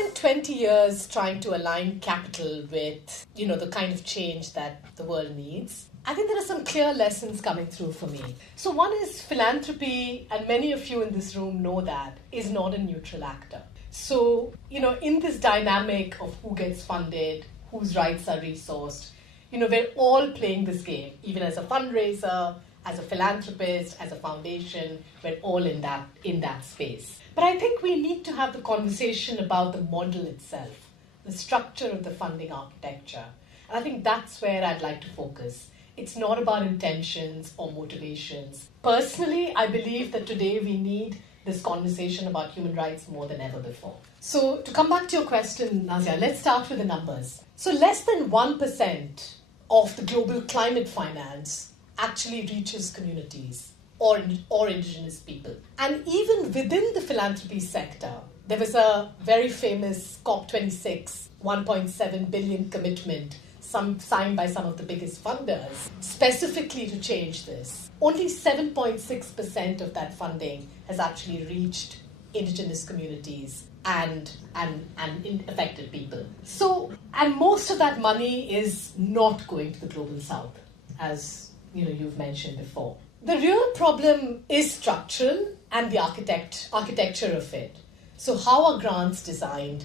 spent 20 years trying to align capital with, the kind of change that the world needs. I think there are some clear lessons coming through for me. So one is philanthropy, and many of you in this room know that, is not a neutral actor. So, in this dynamic of who gets funded, whose rights are resourced, we're all playing this game, even as a fundraiser, as a philanthropist, as a foundation, we're all in that space. But I think we need to have the conversation about the model itself, the structure of the funding architecture. And I think that's where I'd like to focus. It's not about intentions or motivations. Personally, I believe that today we need this conversation about human rights more than ever before. So to come back to your question, Nazia, let's start with the numbers. So less than 1% of the global climate finance actually reaches communities or indigenous people. And even within the philanthropy sector, there was a very famous COP26 1.7 billion commitment signed by some of the biggest funders specifically to change this. Only 7.6% of that funding has actually reached indigenous communities and affected people. So, and most of that money is not going to the global south, as you've mentioned before. The real problem is structural and the architecture of it. So how are grants designed?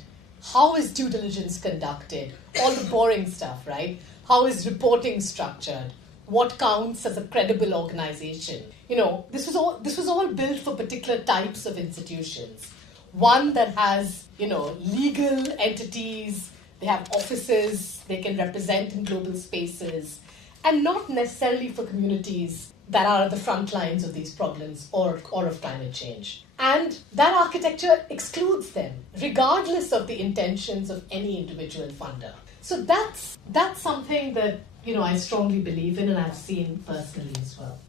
How is due diligence conducted? All the boring stuff, right? How is reporting structured? What counts as a credible organization? This was all built for particular types of institutions. One that has, legal entities, they have offices, they can represent in global spaces, and not necessarily for communities that are at the front lines of these problems or of climate change. And that architecture excludes them, regardless of the intentions of any individual funder. So that's something that, I strongly believe in and I've seen personally as well.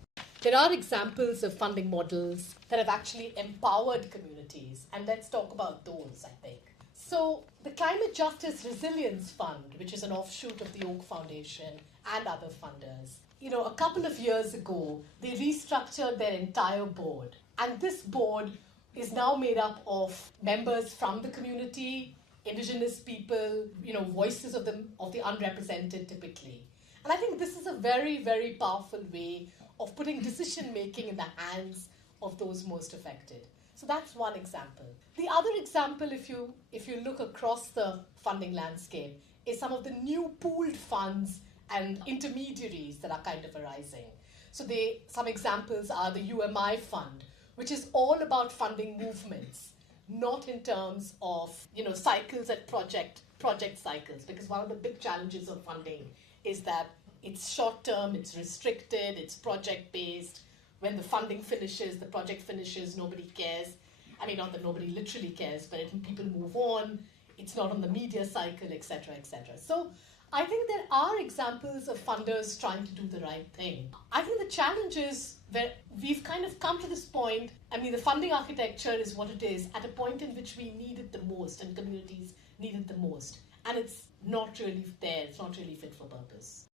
There are examples of funding models that have actually empowered communities, and let's talk about those, I think. So the Climate Justice Resilience Fund, which is an offshoot of the Oak Foundation and other funders, a couple of years ago, they restructured their entire board. And this board is now made up of members from the community, indigenous people, voices of the unrepresented typically. And I think this is a very, very powerful way of putting decision-making in the hands of those most affected. So that's one example. The other example, if you look across the funding landscape, is some of the new pooled funds and intermediaries that are kind of arising. So some examples are the UMI fund, which is all about funding movements, not in terms of cycles and project cycles, because one of the big challenges of funding is that it's short-term, it's restricted, it's project-based. When the funding finishes, the project finishes, nobody cares. I mean, not that nobody literally cares, but people move on. It's not on the media cycle, etc., etc. So I think there are examples of funders trying to do the right thing. I think the challenge is where we've kind of come to this point. I mean, the funding architecture is what it is at a point in which we need it the most and communities need it the most. And it's not really there. It's not really fit for purpose.